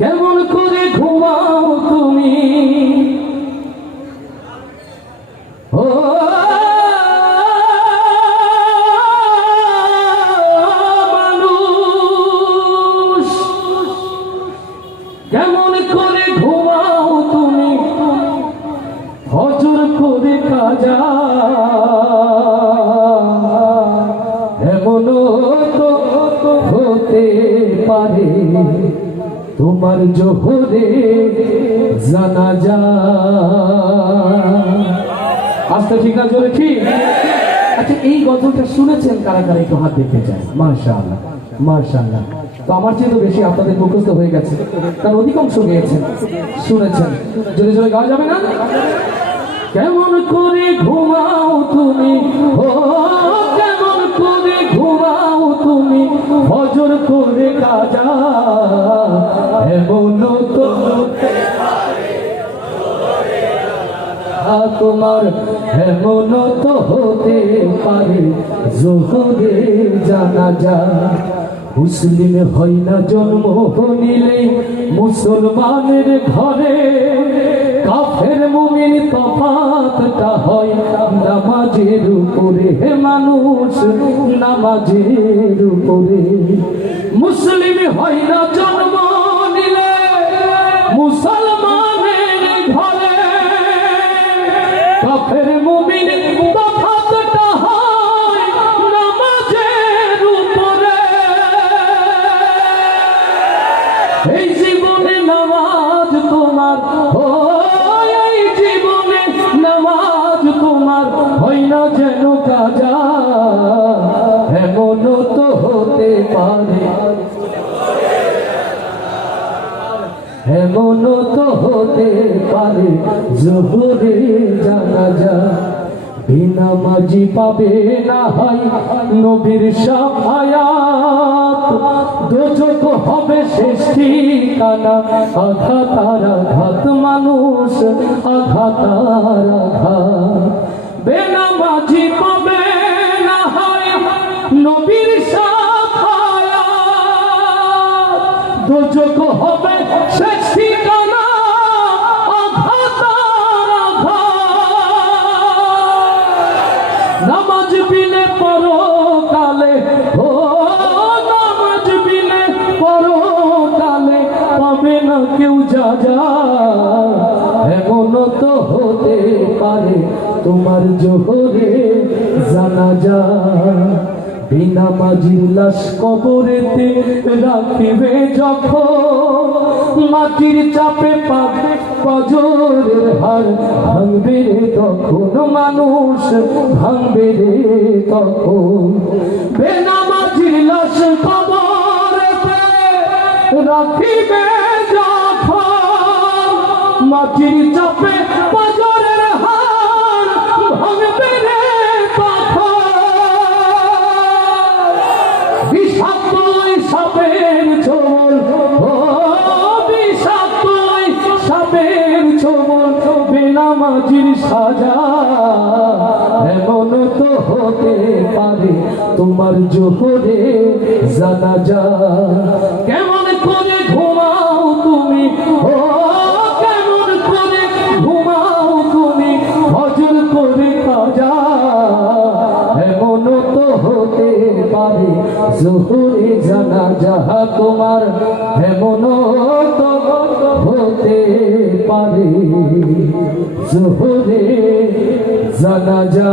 কেমন করে ঘুমাও তুমি ও মানুষ, কেমন করে ঘুমাও তুমি হজর করে কাজা, এমনও তো হতে পারে তোমার জোহরে জানাজা। আস্তে ঠিক আছে, জোরে ঠিক। আচ্ছা, এই গজলটা শুনেছেন কারা কারা? একটু হাত দেখতে চাই। মাশাআল্লাহ মাশাআল্লাহ। তো আমার চেয়ে তো বেশি আপনাদের মুখস্থ হয়ে গেছে, কারণ অধিকাংশ গেয়েছেন, শুনেছেন। জোরে জোরে গাওয়া যাবে না? কেমন করে ঘুমাও তুমি ও, কেমন করে ঘুমাও তুমি হজর করে কাজা, এমন তো তোমার, এমন তো হতে পারে জোহরে জানাজা। মুসলিম হয় না জন্ম নিলে মুসলমানের ঘরে, কাফের মুমিন তফাতটা হয় নামাজের উপরে, হে মানুষ নামাজের উপরে। মুসলিম হয় না জন্ম নিলে মুসলমানের ঘরে, কাফের মুমিন তফাতটা হয় নামাজের উপরে। এই জীবনে নামাজ তোমার ও, এই জীবনে নামাজ তোমার হয় না যেন কাজা, এমন তো হতে পারে, এমন তো হতে পারে জোহরে জানাজা। বেনামাজি পাবে না হয় নবীর শাফায়াত, দোজখ হবে শেষ ঠিকানা, আঘাত আর আঘাত মানুষ, আঘাত আর আঘাত। বেনামাজি পাবে না হয় নবীর শাফায়াত, দোজখ হবে শেষ ঠিকানা, আঘাত আর আঘাত। নামাজ বিনে পরকালে ও, নামাজ বিনে পরকালে পাবে না কেউ যাজা, এমন তো হতে পারে তোমার জোহরে জানাজা। বেনামাজির লাশ কবরেতে রাখিবে যখন, মাটির চাপে পাবে ফজরের হার ভাঙবে রে তখন, মানুষ ভাঙবে রে তখন। বেনামাজির লাশ কবরেতে রাখিবে যখন, মাটির চাপে ফজরের হার ভাঙবে রে তখন। বিষাক্ত সাপের ছোবল ও, বিষাক্ত সাপের ছোবল বেনামাজির সাজা, এমন তো হতে পারে তোমার জোহরে জানাজা। কেমন করে ঘুমাও তুমি ও, কেমন করে ঘুমাও তুমি হজর করে কাজা, এমন তো হতে পারে জোহরে জানাজা তোমার, এমন তো হতে পারে জোহরে জানাজা।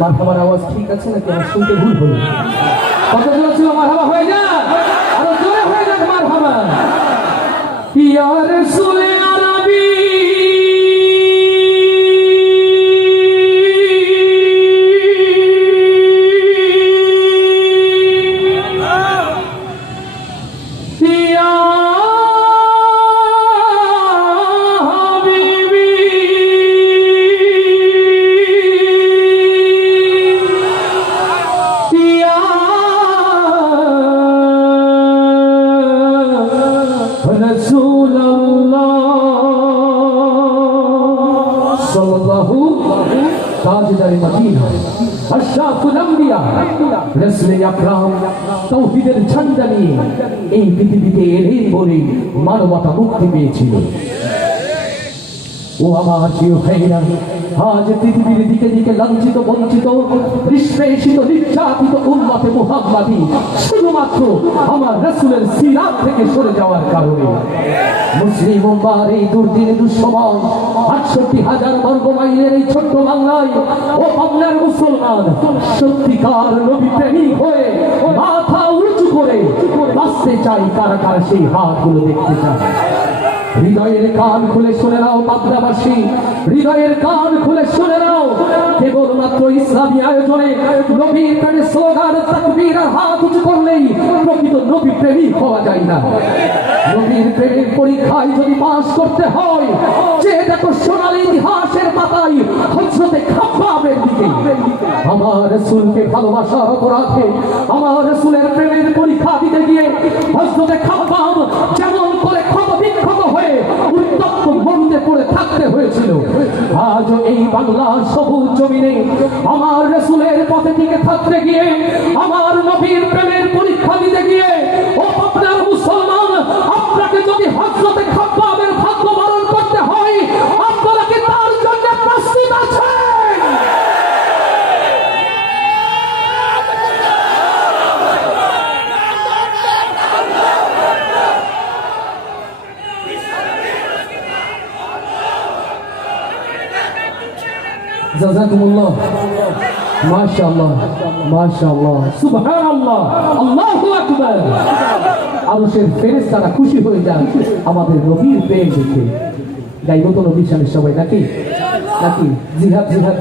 মারহাবার আওয়াজ ঠিক আছে নাকি? আমার শুনতে ভুল হলো? কত জোরে ছিল? মারহাবা হয়ে যা, আরো জোরে হয়ে যাক মারহাবা। ইয়া রাসূল আরবি তাজদারে মদিনা আশরাফুল আম্বিয়া রাসূলে আকরাম তাওহীদের ঝান্ডা নিয়ে এই পৃথিবীতে এলেন বলে মানবতা মুক্তি পেয়েছিল। ও আমার প্রিয় ভাইরা, আজ পৃথিবীর দিকে দিকে লাঞ্ছিত, বঞ্চিত, নিষ্পেষিত, নির্যাতিত উম্মতে মুহাম্মাদি শুধুমাত্র আমার রাসূলের সিরাত থেকে সরে যাওয়ার কারণে মুসলিম উম্মার এই দুর্দিন দুঃসময় ৬৮,০০০ বর্গ মাইলের এই ছোট্ট বাংলায় ও বাংলার মুসলমান সত্যিকার নবী প্রেমিক হয়ে মাথা উঁচু করে বাঁচতে চাই। কারা কারা সেই হাতগুলো দেখতে চায়? হৃদয়ের কান খুলে শুনে নাও বাগদাবাসী, হৃদয়ের কান খুলে শুনে নাও। কেবলমাত্র ইসলামী আয়োজনে নবীর প্রেমে স্লোগান তাকবীর আর হাত উঁচু করলেই প্রকৃত নবী প্রেমিক হওয়া যায় না। নবীর প্রেমের পরীক্ষায় যদি পাস করতে হয়, যে দেখো সোনালী ইতিহাসের পাতায় হযরতে খাব্বাবের দিকে আমার রাসূলকে ভালোবাসার অপরাধে আমার রাসূলের প্রেমের পরীক্ষা দিতে গিয়ে হযরতে খাব্বাব যেমন করে ক্ষতবিক্ষত হয়ে উত্তপ্ত মন্দে পড়ে থাকতে হয়েছিল, আজও এই বাংলার সবুজ জমিনে আমার রাসূলের পথে টিকে থাকতে গিয়ে আমার নবীর প্রেমের পরীক্ষা দিতে গিয়ে ও আপনার মুসলমান, আপনাকে যদি হযরতে খাব্বাবের ভাগ্য বরণ করতে হয়, আপনারা কি তার জন্য প্রস্তুত আছেন? জাযাকুমুল্লাহ, মাশাআল্লাহ, মাশাআল্লাহ, সুবহানাল্লাহ, আল্লাহু আকবার। আরশের ফেরেশতারা খুশি হয়ে যান আমাদের নবীর প্রেম দেখে। গাইবো তো নবীর শানে সবাই নাকি? জিহাদ জিহাদ